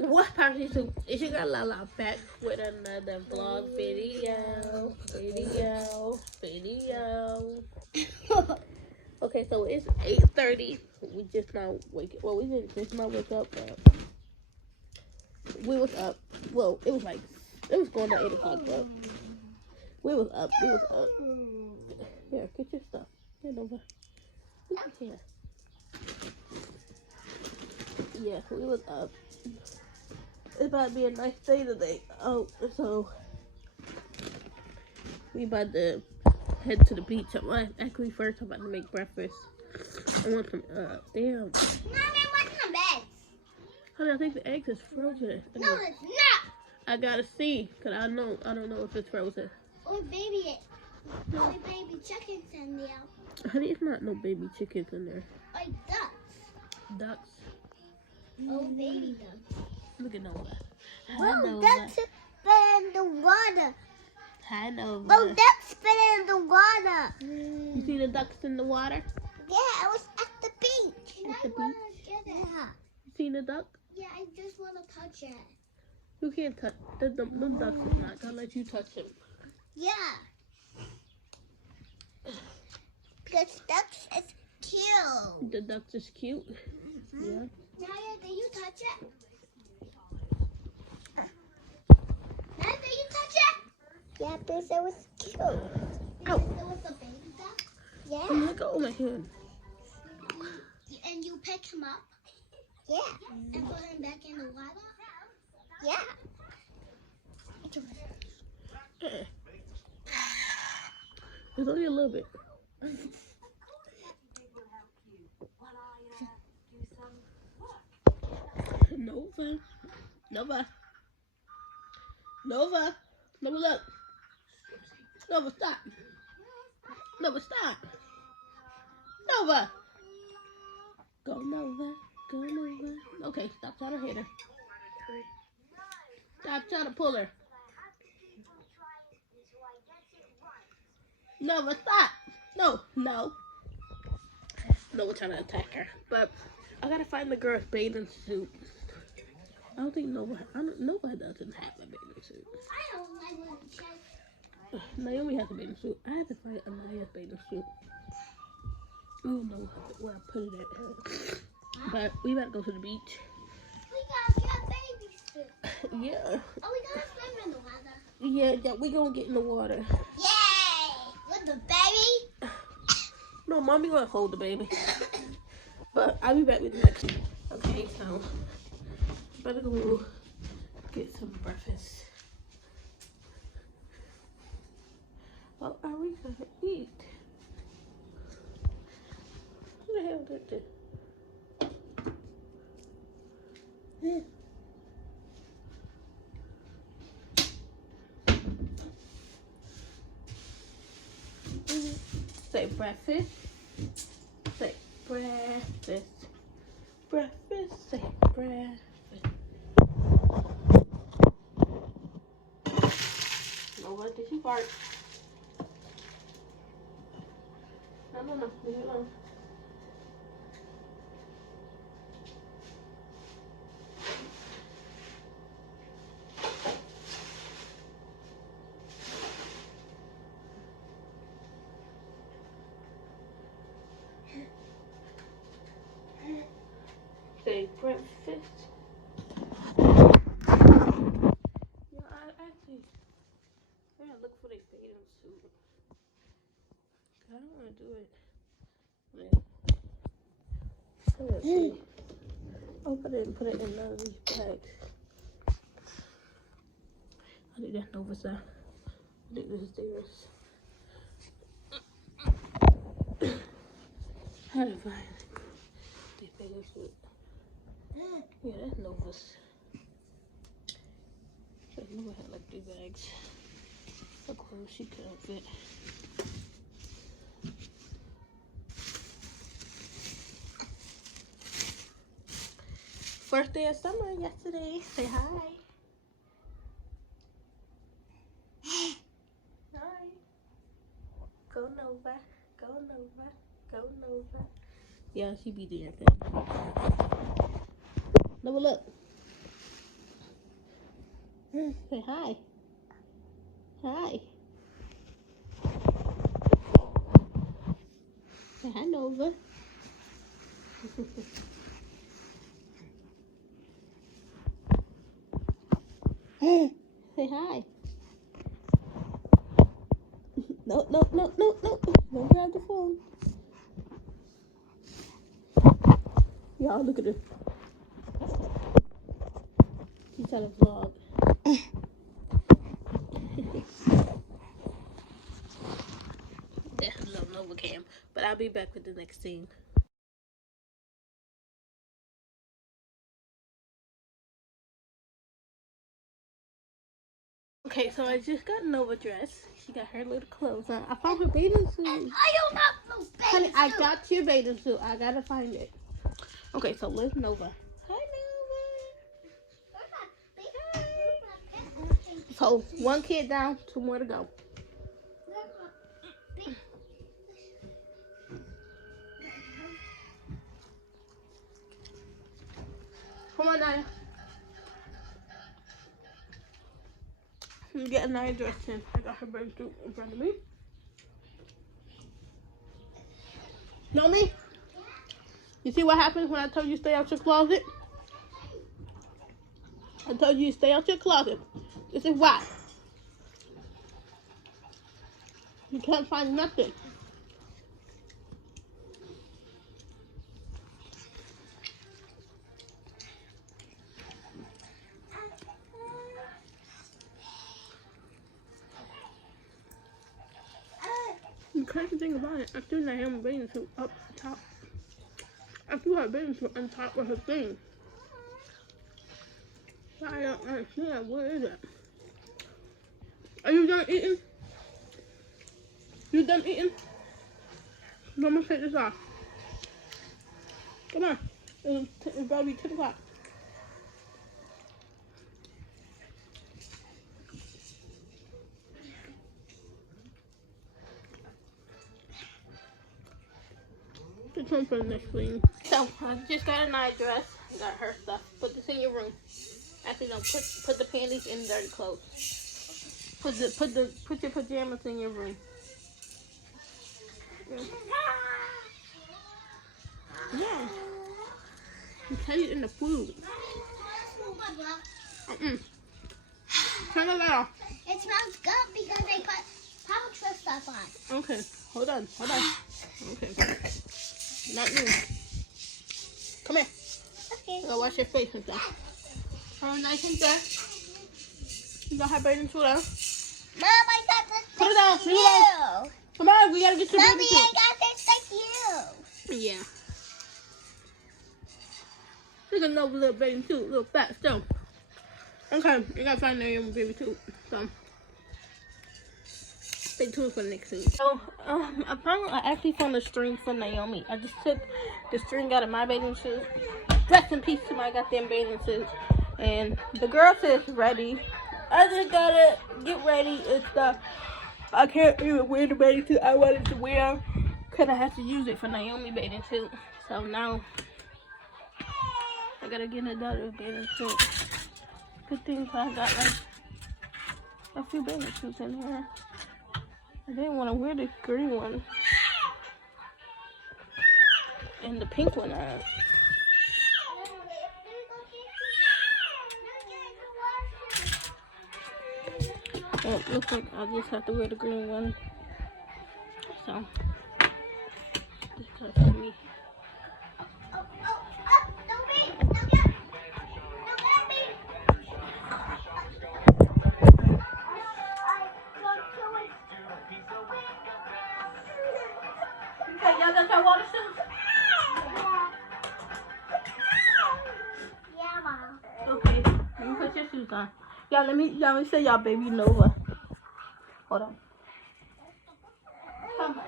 What part of YouTube? It's your girl Lala back with another vlog video. Okay, so it's 8:30. We just now wake. Well, we didn't just now wake up, but we was up. Well, it was going to 8 o'clock, but we was up. Here, get your stuff. Here, Nova. Here. Yeah, we was up. It's about to be a nice day today. Oh, so we about to head to the beach. Actually, first I'm about to make breakfast. I want some, damn. No, I want some eggs. Honey, I think the eggs is frozen. No, it's not. I gotta see, cause I don't know if it's frozen. Oh, baby chickens in there. Honey, it's not no baby chickens in there. Like ducks. Ducks. Oh, baby ducks. Look at Nova. Whoa, ducks spit in the water. Hi, Nova. Whoa, ducks spit in the water. You see the ducks in the water? Yeah, I was at the beach. At the beach? Get it. Yeah. You seen the duck? Yeah, I just want to touch it. You can't touch them ducks is not gonna let you touch them. Yeah. Because ducks is cute. The ducks is cute. Yeah. Naya, did you touch it? Naya, did you touch it? Yeah, because it was cute. Because it was a baby duck? Yeah. Oh my god, my hand. And you pick him up? Yeah. And put him back in the water? Yeah. It's only a little bit. Nova, look. Nova, stop. Nova. Go, Nova. Okay, stop trying to hit her. Stop trying to pull her. Nova, stop. No. Nova trying to attack her. But I gotta find the girl's bathing suit. I don't think Nova doesn't have a bathing suit. I don't want to check. Naomi has a bathing suit. I have to find Anaya's bathing suit. I don't know where I put it at. But we about to go to the beach. We gotta get a baby suit. Yeah. Oh, we gotta swim in the water. Yeah, we gonna get in the water. Yay! With the baby? No, Mommy gonna hold the baby. But I'll be back with the next. Okay, so better go get some breakfast. What are we gonna eat? Who the hell did this? Say breakfast. Say breakfast. Breakfast. Say breakfast. Nova, did you fart? No. Leave it alone. Say breakfast. Yeah, I gotta look for their bathing suit. I don't want to do it. Let's see. Oh, I didn't put it in none of these bags. I think that's Nova's side. I think this is theirs. How to find the bathing suit? Yeah, that's Nova's. So Nova had like 3 bags. So close she couldn't fit. First day of summer yesterday. Say hi. Hi. Go Nova. Yeah, she be dancing. Nova, look. Say hi. Hi. Say hi, Nova. Say hi. No, no, no, no, no. Don't grab the phone. Y'all, look at this. She's trying to vlog. That's a little Nova cam. But I'll be back with the next scene. Okay, so I just got Nova dressed. She got her little clothes on. I found her bathing suit. I don't have no bathing Honey, suit. I got your bathing suit. I gotta find it. Okay, so where's Nova? Hi, Nova. So, one kid down, 2 more to go. Come on, Naya. I'm getting Naya dressed in. I got her bathing suit in front of me. Know me? You see what happens when I told you stay out your closet? I told you stay out your closet. This is why. You can't find nothing. The crazy thing about it, I threw Naomi's bathing suit up top. I threw her bathing suit on top of her thing. I don't understand. What is it? Are you done eating? You done eating? I'm gonna take this off. Come on. It's about to be 10 o'clock. It's time for the next thing. So, I just got a night dress. Got her stuff. Put this in your room. Actually, no. Put the panties in dirty clothes. Put your pajamas in your room. Yeah. You put it in the food. Turn the light off. It smells good because they put powder stuff on. Okay. Hold on. Okay. Not you. Come here. Okay. Go wash your face and stuff. Turn nice and dark. You don't have bathing suit on. Mom, I got this Put it down. like Leave it alone. you. Come on, we gotta get your Mommy, bathing suit. I got this like you. Yeah. Look at Nova's little bathing suit, little fat stuff. Okay, you gotta find Naomi's baby suit. So, stay tuned for the next scene. So, I actually found a string for Naomi. I just took the string out of my bathing suit. Rest in peace to my goddamn bathing suit. And the girl says ready. I just gotta get ready and stuff. I can't even wear the bathing suit I wanted to wear because I have to use it for Naomi bathing suit. So now I gotta get another bathing suit. Good thing I got like a few bathing suits in here. I didn't want to wear the green one and the pink one. It looks like I just have to wear the green one. So, just cut for me. Okay, y'all got your water suits? Yeah, Mom. Okay, let me put your shoes on. Y'all, let me show y'all baby Nova. Hold on. Come on.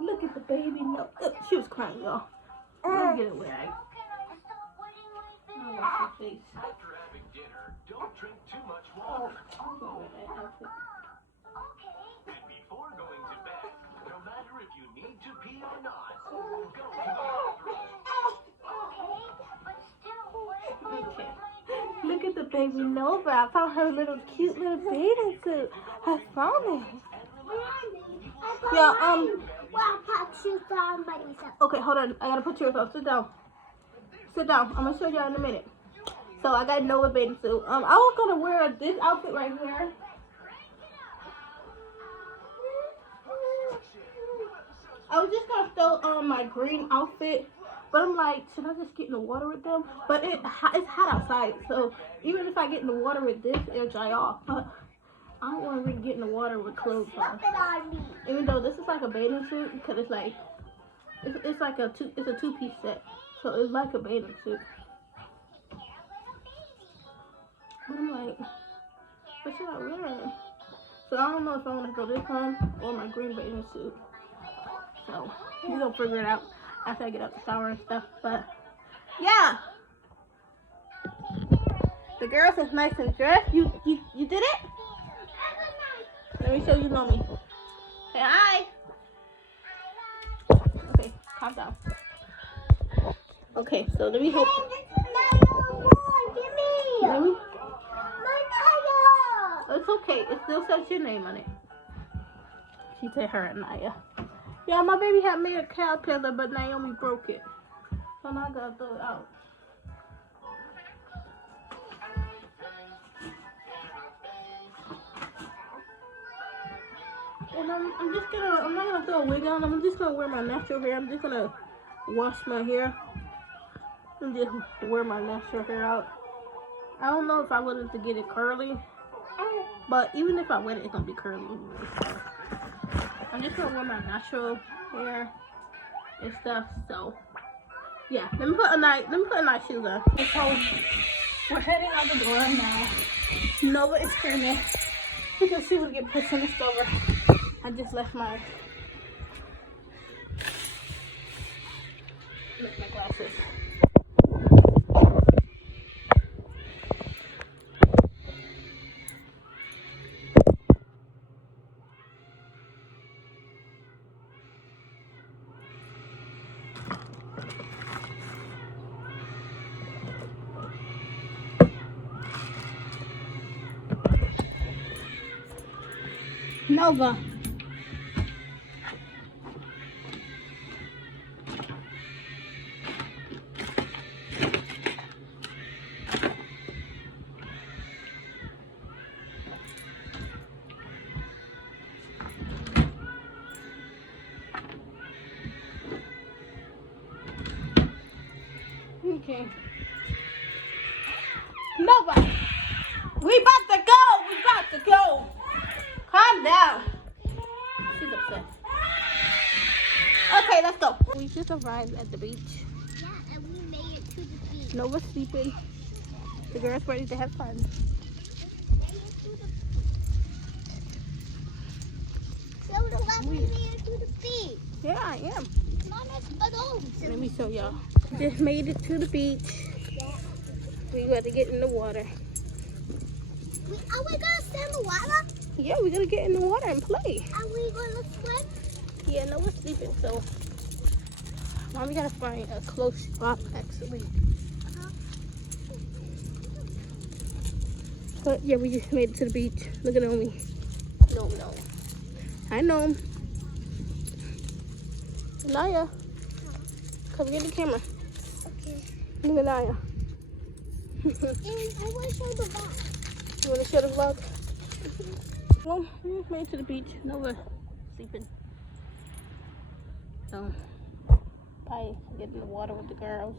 Look at the baby Nova. She was crying, y'all. Let me get it where I'll wash your face. After having dinner, don't drink too much water. I'll go with that outfit. And before going to bed, no matter if you need to pee or not, go to the bathroom. baby Nova. I found her little cute little bathing suit. I found it. Yeah, Well, put shoes on by myself. okay, hold on. I gotta put yours on. Sit down. Sit down. I'm gonna show you in a minute. So I got Nova bathing suit. I was gonna wear this outfit right here. I was just gonna throw my green outfit, but I'm like, should I just get in the water with them? But it's hot outside, so even if I get in the water with this, it'll dry off. But I don't want to really get in the water with clothes on. Even though this is like a bathing suit, because it's like it's a two-piece set, so it's like a bathing suit. But I'm like, what should I wear? So I don't know if I want to go this one or my green bathing suit. So we're gonna figure it out after I get out the shower and stuff. But yeah, the girls is nice and dressed. You did it? Let me show you mommy. Say hi. Okay, calm down. Okay, so let me hope. Let me. It's okay. It still says your name on it. She said her and Naya. Yeah, my baby had made a caterpillar, but Naomi broke it. So now I gotta throw it out. And I'm not gonna throw a wig on. I'm just gonna wear my natural hair. I'm just gonna wash my hair and just wear my natural hair out. I don't know if I wanted to get it curly, but even if I wet it, it's gonna be curly. I'm just gonna wear my natural hair and stuff. So yeah, let me put a nice shoes on. So we're heading out the door now. Nova is screaming because she would get pushed in the stove. I just left my glasses. Nova. Okay. Nova. We about to go. We about to go. Calm down. She's upset. Okay, let's go. We just arrived at the beach. Yeah, and we made it to the beach. Nova's sleeping. The girls ready to have fun. So the last we made it to the beach. Yeah, I am. Mama's Let me show y'all. Just made it to the beach. Yeah. We got to get in the water. Are we gonna stand in the water? Yeah, we got to get in the water and play. Are we gonna swim? Yeah, no, we're sleeping, so Mommy gotta find a close spot actually. But yeah, we just made it to the beach. Look at Naomi. No. I know. Naya, come get the camera. Okay. Look at Naya. And I want to show the vlog. You want to show the vlog? Well, we just made it to the beach. Nova sleeping. So, probably get in the water with the girls.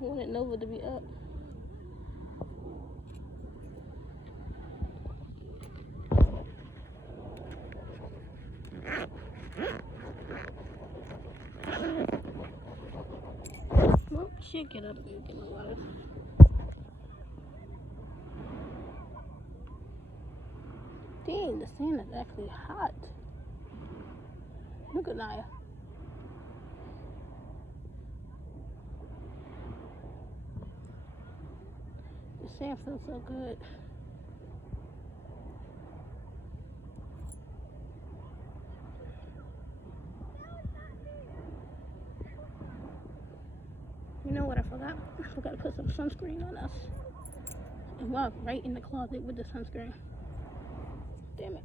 I wanted Nova to be up. Well, she'll get up and get in the water. Dang, the sand is actually hot. Look at Naya. The sand feels so good. You know what I forgot? I forgot to put some sunscreen on us. and walk right in the closet with the sunscreen. Damn it.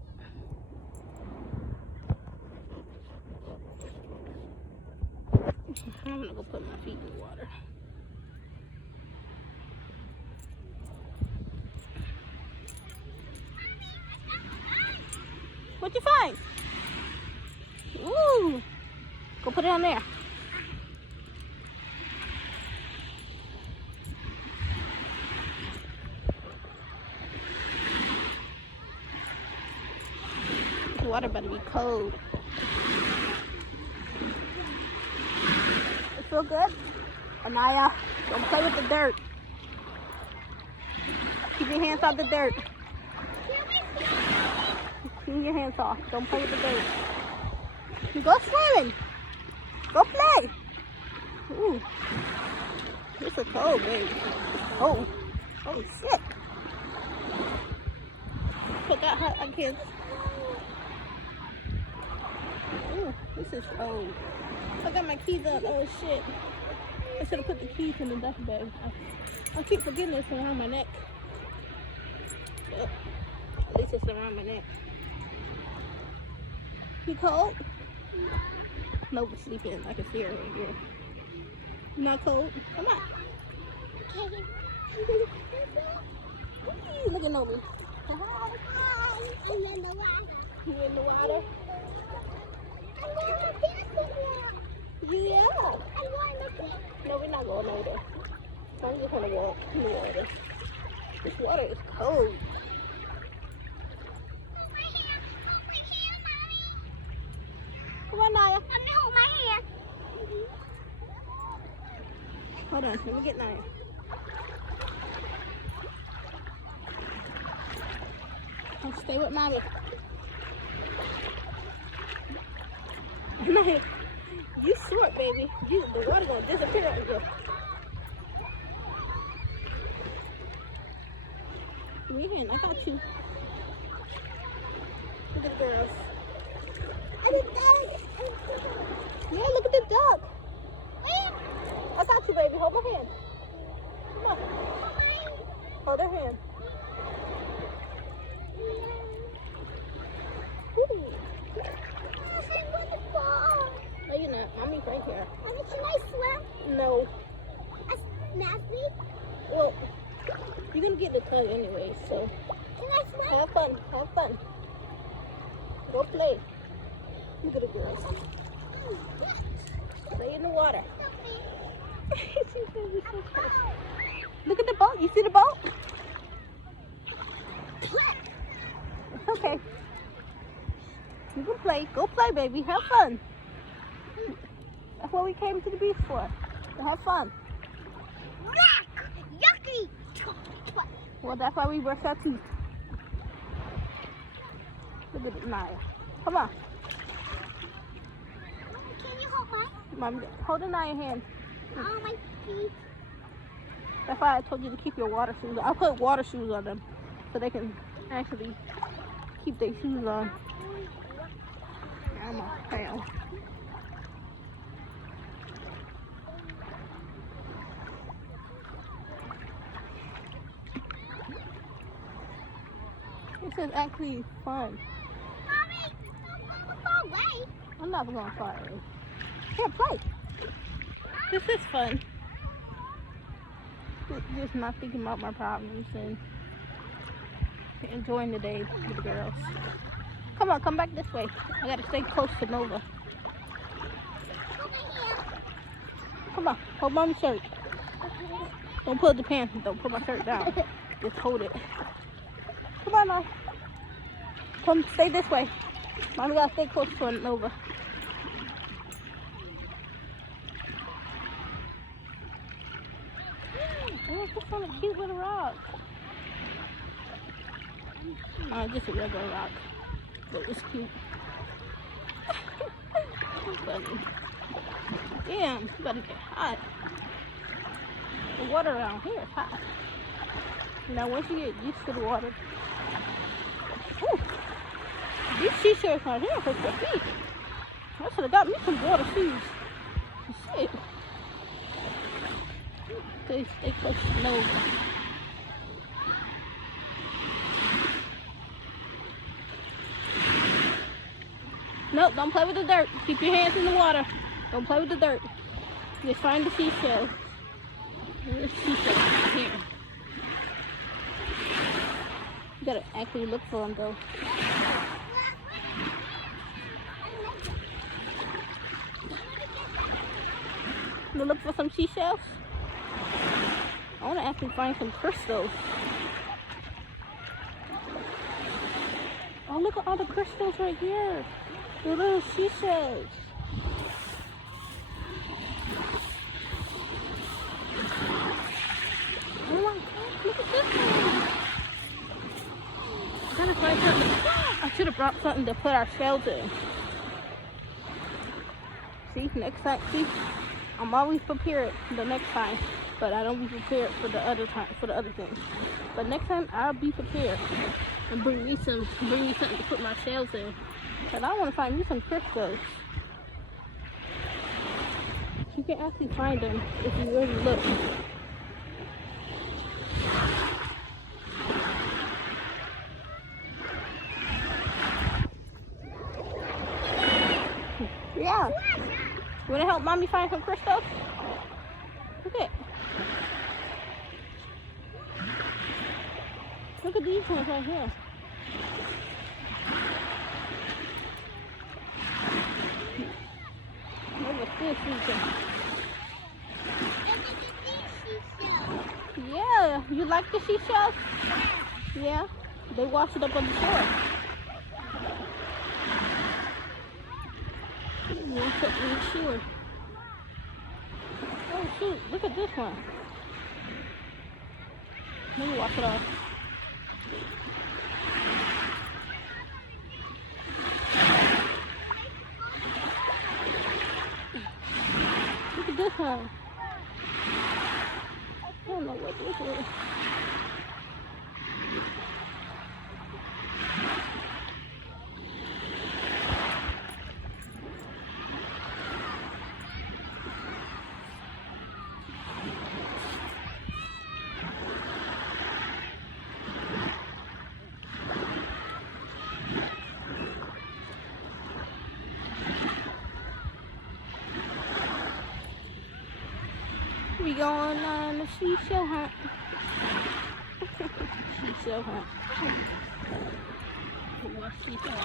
I'm gonna go put my feet in the water. What'd you find? Ooh. Go put it on there. The water better be cold. It feel good? Anaya, don't play with the dirt. Keep your hands off the dirt. Keep your hands off. Don't play with the dirt. Go swimming. Go play. Ooh. This is cold, baby. Oh. Holy shit. Put that hot on kids. Ooh, this is cold. I got my keys up. Oh shit. I should have put the keys in the duffel bag. I keep forgetting it's around my neck. At least it's around my neck. You cold? Nobody's sleeping. I can see her right here. You not cold? Come on. Look at Nobi. I'm in the water. You in the water? I'm going to dance Yeah. I'm going to dance. No, we're not going over there. I'm just gonna walk in the water. This water is cold. Come on, Naya. I'm going to hold my hand. Hold on, let me get Naya. I'll stay with mommy. Naya, you short, baby. The water gonna disappear over here. Give me your hand, I got you. Look at the girls. Yeah, look at the duck. I got you, baby. Hold my hand. Come on. Hold her hand. Ooh. No, you're not. Mommy's right here. Mommy, can I swim? No. Nasty? Well, you're gonna get the cut anyway, so Can I swim? have fun. Have fun. Go play. Look at the girls. Stay in the water. She's gonna be so fast. Look at the boat. You see the boat? It's okay. You can play. Go play, baby. Have fun. That's what we came to the beach for. To have fun. Yucky! Well, that's why we brush our teeth. Look at it, Naya. Come on. Can you hold mine? Mom, hold the Naya hand. Oh, my feet. That's why I told you to keep your water shoes on. I put water shoes on them so they can actually keep their shoes on. I'm a fail. This is actually fun. Mommy, don't go far away. I'm not going far away. Here, play. This is fun. Just not thinking about my problems and enjoying the day with the girls. Come on, come back this way. I gotta stay close to Nova. Come on, hold mommy's shirt. Don't pull the pants. Don't put my shirt down. Just hold it. Come on, Mom. Come, stay this way. Mommy gotta stay close to Nova. Oh, this one a cute little rock. Oh, just a regular rock. But it's cute. Funny. Damn, it's about to get hot. The water around here is hot. Now once you get used to the water. Ooh, these t-shirts on here hurt your feet. I should have got me some water shoes. Shit. Stay close to Nova. Don't play with the dirt. Keep your hands in the water. Don't play with the dirt. Just find the seashells. There's seashells here. You gotta actually look for them though. You look for some seashells? I wanna actually find some crystals. Oh, look at all the crystals right here. The little seashells. Oh my gosh, look at this one. I'm trying to find something. I should have brought something to put our shells in. See, next time, see, I'm always prepared the next time, but I don't be prepared for the other time, for the other things. But next time, I'll be prepared and bring me something to put my shells in. But I want to find me some crystals. You can actually find them if you really look. Yeah. You want to help mommy find some crystals? Look at. Look at these ones right here. Look at this seashell. Yeah, you like the seashells? Yeah, they wash it up on the shore. Wash up on the shore. Oh shoot, look at this one. Let me wash it off. Look at this one. I don't know what this is. We going on a seashell hunt. Seashell hunt. More seashell.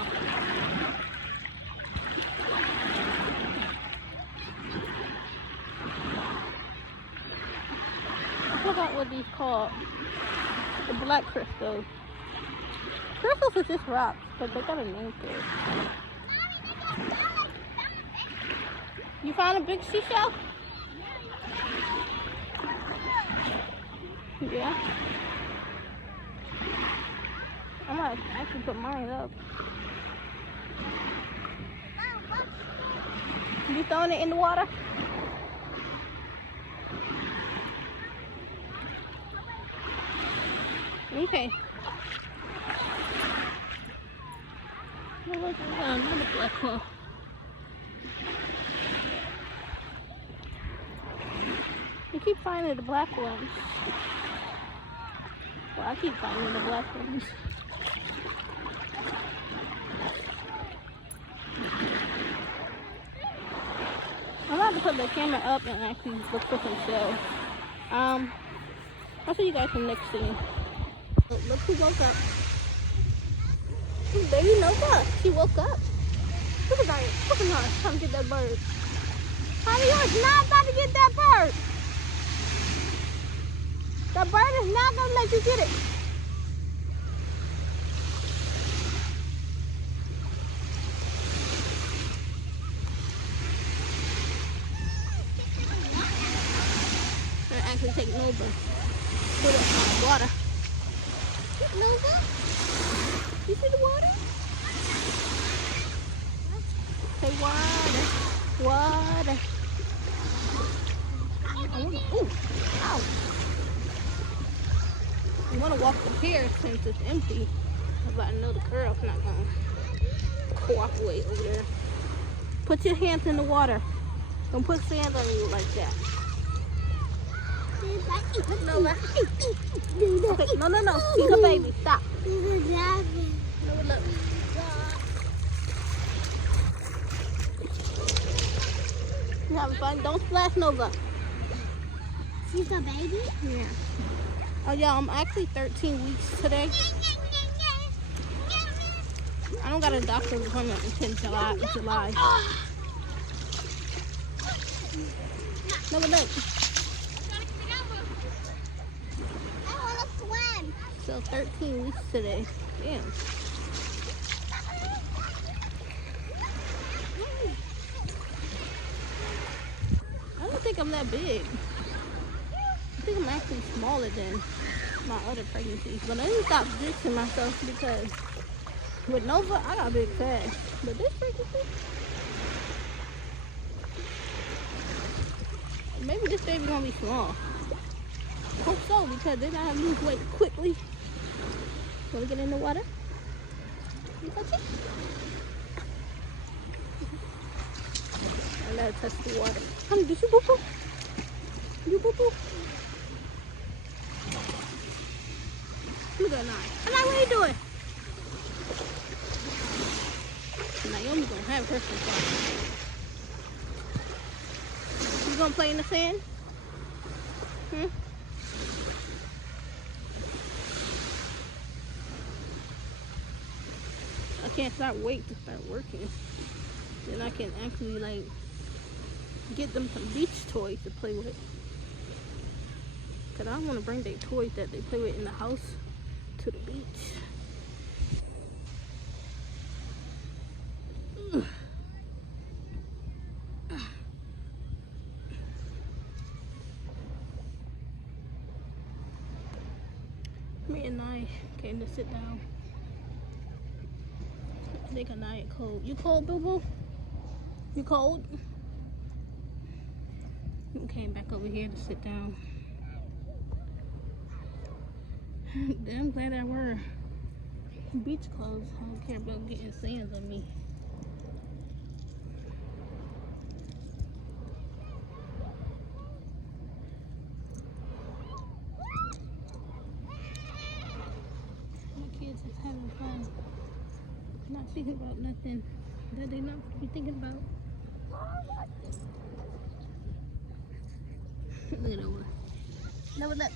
I forgot what these called. The black crystals. Crystals is just rocks, but they got a name for it. You found a big seashell? Yeah. I might actually put mine up. You throwing it in the water? Okay. Well, look, I got another black one. You keep finding the black ones. Well, I keep finding the black ones. I'm about to put the camera up and actually look for some shells. I'll show you guys some next scene. Look who woke up. Baby Nova, she woke up. Look at that. Look at her. Come get that bird. Honey, you're not about to get that bird. The bird is not going to let you get it. I actually take Nova. Put it on the water. Nova? You see the water? Say water. Water. Ooh. Ow. You want to walk the pier since it's empty, but I know the girl's not going to cooperate over there. Put your hands in the water. Don't put sand on you like that. No, okay, no. She's a baby. Stop. No, look. You having fun? Don't splash Nova. She's a baby? Yeah. Oh yeah, I'm actually 13 weeks today. I don't got a doctor's appointment until July. No, but look. I want to swim. So 13 weeks today. Damn. I don't think I'm that big. I think I'm actually smaller than my other pregnancies. But I need to stop dissing myself because with Nova, I got big fast. But this pregnancy, maybe this baby gonna be small. Hope so, because then I lose weight quickly. Wanna get in the water? You touch it? I gotta touch the water. Honey, did you boo boo? You boo boo? Look at Nai. Nai, what are you doing? Naomi's gonna have her some fun. You gonna play in the sand? Hmm? I can't wait to start working. Then I can actually like get them some beach toys to play with. Cause I don't want to bring their toys that they play with in the house to the beach. Me and I came to sit down. I think I ain't cold. You cold, boo boo? You cold? We came back over here to sit down. I'm glad I wear beach clothes. I don't care about getting sand on me. My kids is having fun. Not thinking about nothing that they not be thinking about. Look at that one. No, look.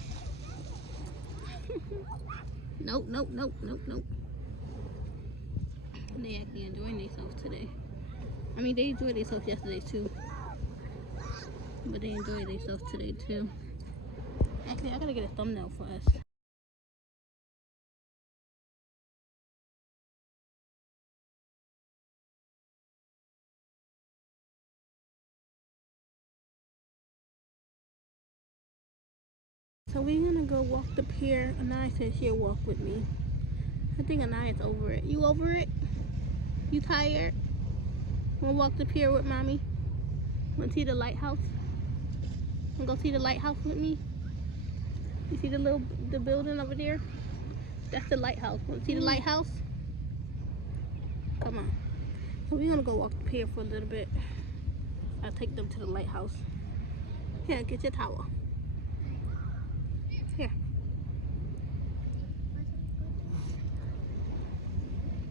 Nope, nope, nope, nope, nope. They actually enjoying themselves today. I mean, they enjoyed themselves yesterday too. But they enjoyed themselves today too. Actually, I gotta get a thumbnail for us. So we're gonna go walk the pier. Anaya said she'll walk with me. I think Anaya's over it. You over it? You tired? Wanna walk the pier with mommy? Wanna see the lighthouse? Wanna go see the lighthouse with me? You see the building over there? That's the lighthouse. Wanna see the lighthouse? Come on. So we're gonna go walk the pier for a little bit. I'll take them to the lighthouse. Here, get your towel. Here.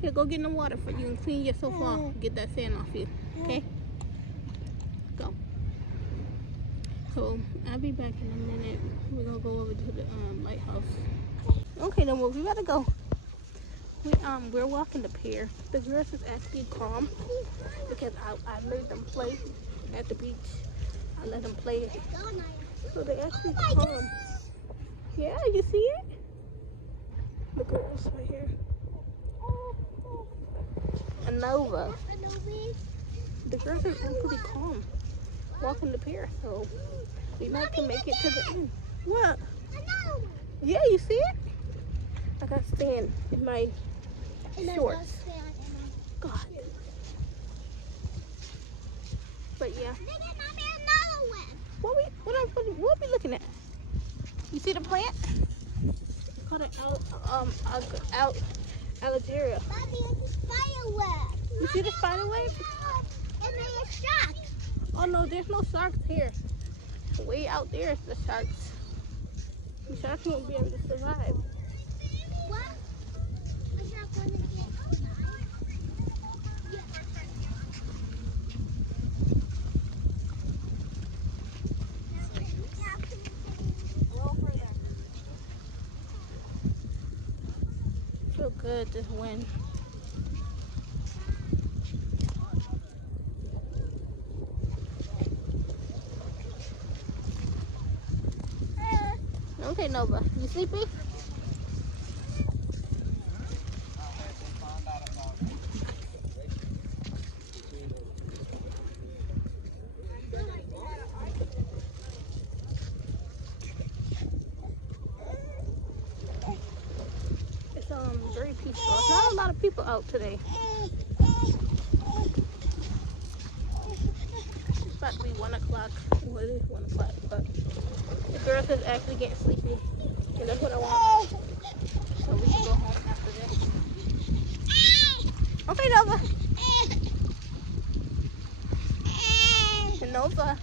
Here, go get in the water for you and clean yourself off. Get that sand off you. Okay? Go. So, I'll be back in a minute. We're gonna go over to the lighthouse. Okay, then we gotta go. We're walking the pier. The girls is actually calm because I made them play at the beach. I let them play. So they actually calm. Yeah, you see it? The girls right here. And Nova. The girls are pretty calm walking the pier, so we might can make it to the end. What? Yeah, you see it? I got sand in my shorts. God. But yeah. What we looking at? You see the plant? It's called an Algeria. Mommy, it's a spider web. You see the spider web? And there's sharks. Oh no, there's no sharks here. Way out there is the sharks. The sharks won't be able to survive. What? A shark wanted to get good this win. Okay, Nova. You sleepy? It's very peaceful. Not a lot of people out today. It's about to be 1 o'clock. Well, it is 1 o'clock, but the girls is actually getting sleepy. And that's what I want. So we can go home after this. Okay, Nova. Nova.